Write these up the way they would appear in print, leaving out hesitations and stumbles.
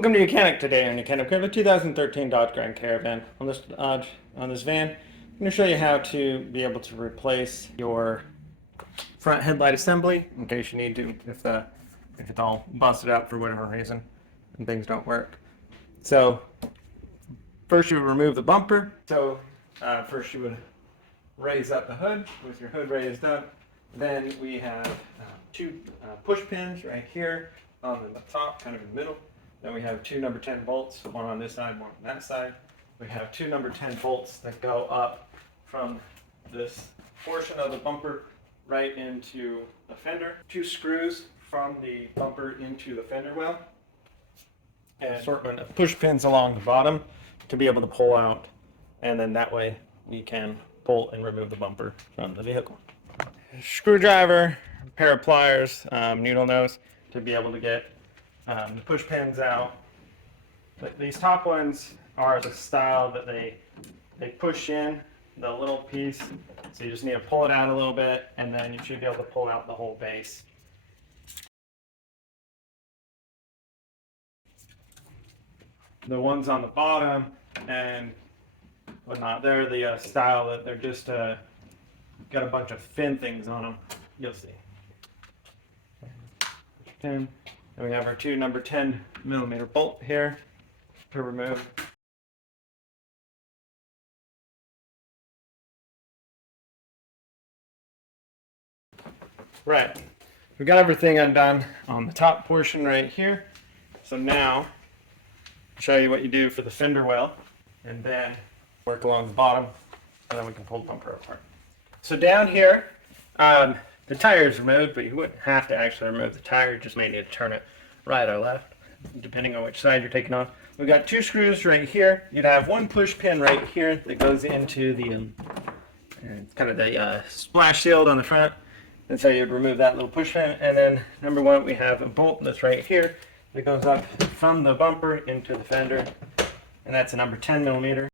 Welcome to YOUCANIC today on YOUCANIC. We have a 2013 Dodge Grand Caravan. On this van, I'm going to show you how to be able to replace your front headlight assembly in case you need to, if it's all busted out for whatever reason and things don't work. So first you would remove the bumper. First you would raise up the hood with your hood raised up. Then we have two push pins right here on the top, kind of in the middle. Then we have two number 10 bolts, one on this side, one on that side. We have two number 10 bolts that go up from this portion of the bumper right into the fender. Two screws from the bumper into the fender well. And an assortment of push pins along the bottom to be able to pull out. And then that way we can pull and remove the bumper from the vehicle. Screwdriver, a pair of pliers, needle nose to be able to get the push pins out. But these top ones are the style that they push in the little piece, so you just need to pull it out a little bit and then you should be able to pull out the whole base. The ones on the bottom and whatnot, they're the style that they're just got a bunch of fin things on them. You'll see. 10. And we have our two number 10 millimeter bolt here to remove. Right, we've got everything undone on the top portion right here. So now, I'll show you what you do for the fender well, and then work along the bottom, and then we can pull the bumper apart. So down here, the tire is removed, but you wouldn't have to actually remove the tire. You just may need to turn it right or left, depending on which side you're taking off. We've got two screws right here. You'd have one push pin right here that goes into the kind of the splash shield on the front. And so you'd remove that little push pin. And then number one, we have a bolt that's right here that goes up from the bumper into the fender. And that's a number 10 millimeter.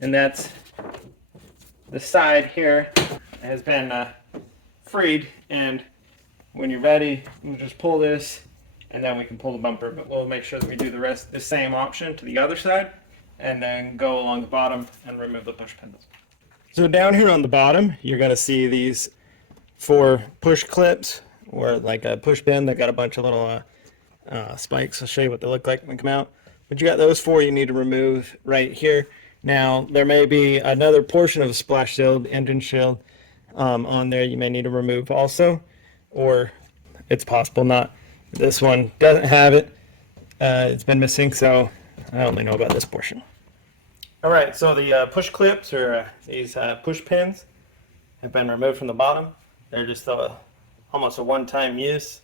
And that's the side here has been freed, and when you're ready, we'll just pull this and then we can pull the bumper, but we'll make sure that we do the same option to the other side and then go along the bottom and remove the push pins. So down here on the bottom, you're going to see these 4 push clips, or like a push pin that got a bunch of little spikes. I'll show you what they look like when they come out. But you got those 4 you need to remove right here. Now, there may be another portion of a splash shield, engine shield, on there you may need to remove also, or it's possible not. This one doesn't have it. It's been missing, so I only know about this portion. All right, so the push clips, or these push pins, have been removed from the bottom. They're just almost a one-time use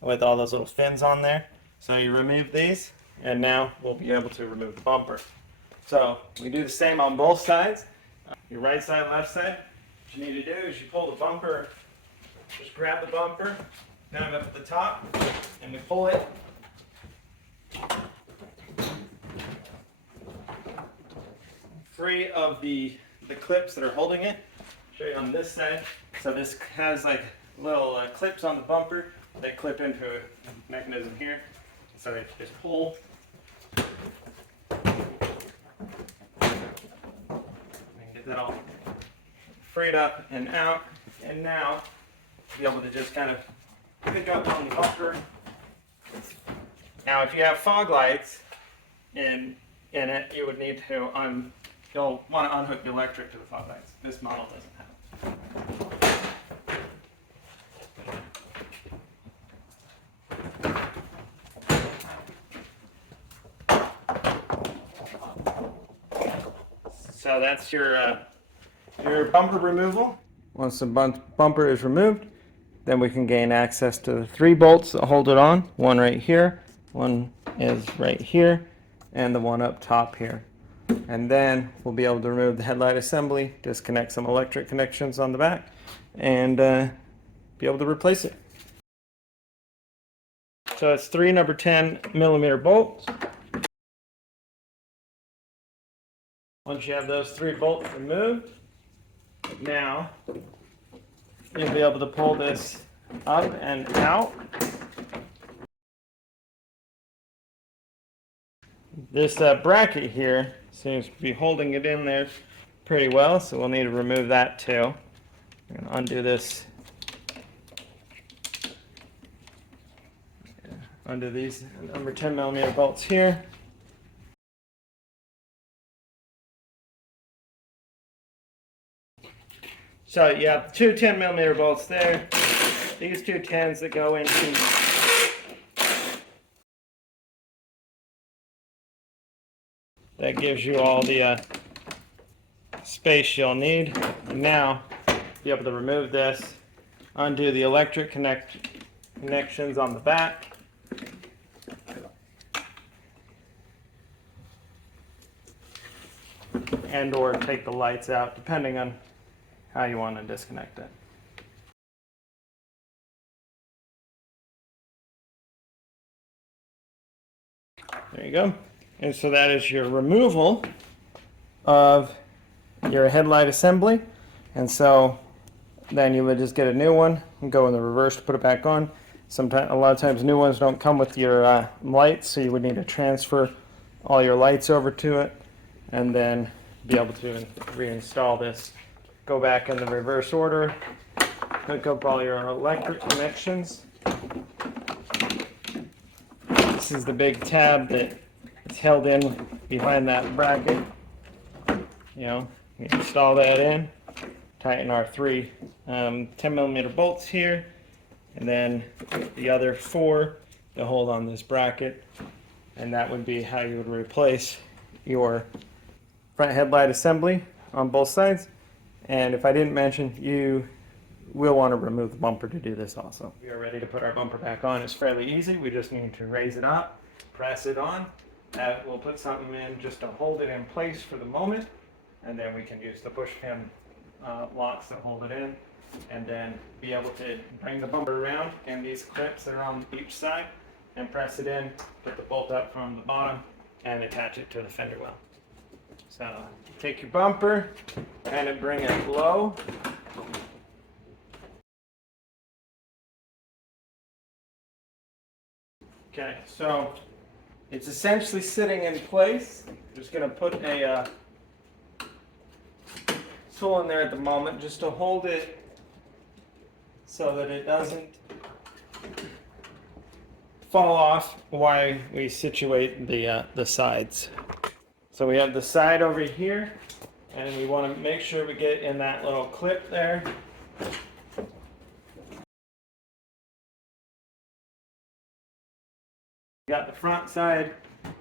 with all those little fins on there. So you remove these, and now we'll be able to remove the bumper. So we do the same on both sides. Your right side, left side. What you need to do is you pull the bumper, just grab the bumper, down up at the top, and we pull it. Free of the clips that are holding it. I'll show you on this side. So this has like little clips on the bumper. They clip into a mechanism here. So they just pull. That all freed up and out, and now be able to just kind of pick up on the bumper. Now, if you have fog lights in it, you would need to you'll want to unhook the electric to the fog lights. This model doesn't have. So that's your bumper removal. Once the bumper is removed, then we can gain access to the 3 bolts that hold it on. One right here, one is right here, and the one up top here. And then we'll be able to remove the headlight assembly, disconnect some electric connections on the back, and be able to replace it. So it's 3 number 10 millimeter bolts. Once you have those 3 bolts removed, now you'll be able to pull this up and out. This bracket here seems to be holding it in there pretty well, so we'll need to remove that too. I'm going to undo this. Undo these number 10mm bolts here. So you have two 10mm bolts there. These two 10s that go into that gives you all the space you'll need. And now be able to remove this, undo the electric connections on the back. And or take the lights out, depending on how you want to disconnect it. There you go. And so that is your removal of your headlight assembly. And so then you would just get a new one and go in the reverse to put it back on. Sometimes, a lot of times new ones don't come with your lights, so you would need to transfer all your lights over to it and then be able to reinstall this. Go back in the reverse order, hook up all your electric connections. This is the big tab that is held in behind that bracket. You install that in, tighten our three 10mm bolts here, and then the other 4 to hold on this bracket, and that would be how you would replace your front headlight assembly on both sides. And if I didn't mention, you will want to remove the bumper to do this also. We are ready to put our bumper back on. It's fairly easy. We just need to raise it up, press it on. We'll put something in just to hold it in place for the moment, and then we can use the push pin locks to hold it in, and then be able to bring the bumper around and these clips that are on each side and press it in, put the bolt up from the bottom, and attach it to the fender well. So take your bumper and bring it low. Okay, so it's essentially sitting in place. I'm just going to put a tool in there at the moment just to hold it so that it doesn't fall off while we situate the sides. So we have the side over here, and we want to make sure we get in that little clip there. Got the front side,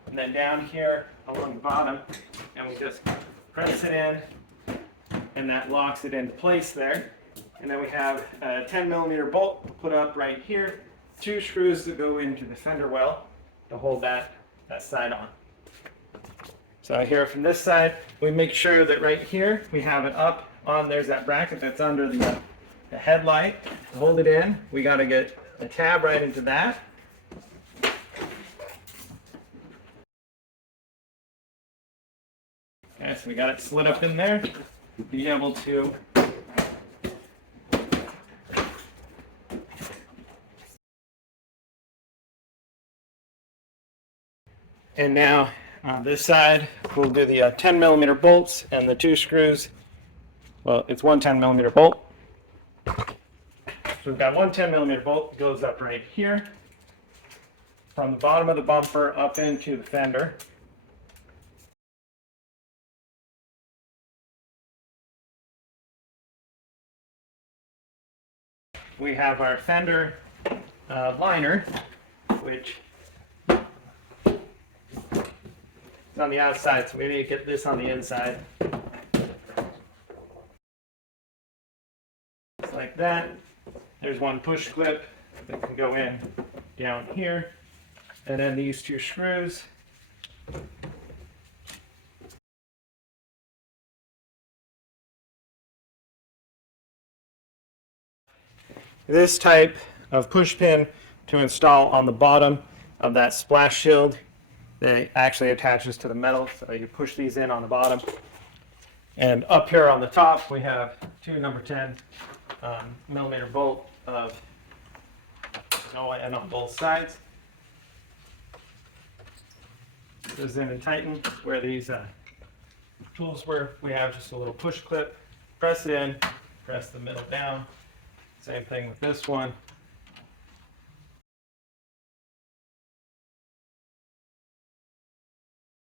and then down here along the bottom, and we just press it in, and that locks it into place there. And then we have a 10mm bolt put up right here, 2 screws that go into the fender well to hold that side on. So here from this side, we make sure that right here we have it up on, there's that bracket that's under the headlight. To hold it in, we got to get a tab right into that. Okay, so we got it slid up in there. Be able to and now on this side, we'll do the 10mm bolts and the 2 screws. Well, it's one 10mm bolt. So we've got one 10mm bolt that goes up right here from the bottom of the bumper up into the fender. We have our fender liner, which on the outside, so we need to get this on the inside. Just like that. There's one push clip that can go in down here, and then these 2 screws. This type of push pin to install on the bottom of that splash shield. They actually attaches to the metal, so you push these in on the bottom. And up here on the top, we have 2 number 10 millimeter bolt of and on both sides. Goes in and tighten where these tools were. We have just a little push clip. Press it in, press the middle down. Same thing with this one.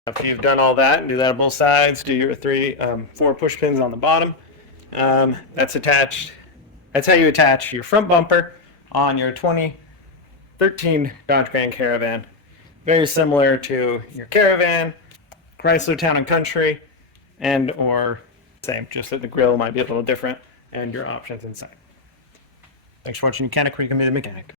After you've done all that and do that on both sides, do your 4 push pins on the bottom. That's attached. That's how you attach your front bumper on your 2013 Dodge Grand Caravan. Very similar to your Caravan, Chrysler Town and Country, and or same, just that the grill might be a little different and your options inside. Thanks for watching YOUCANIC, where you can be the mechanic.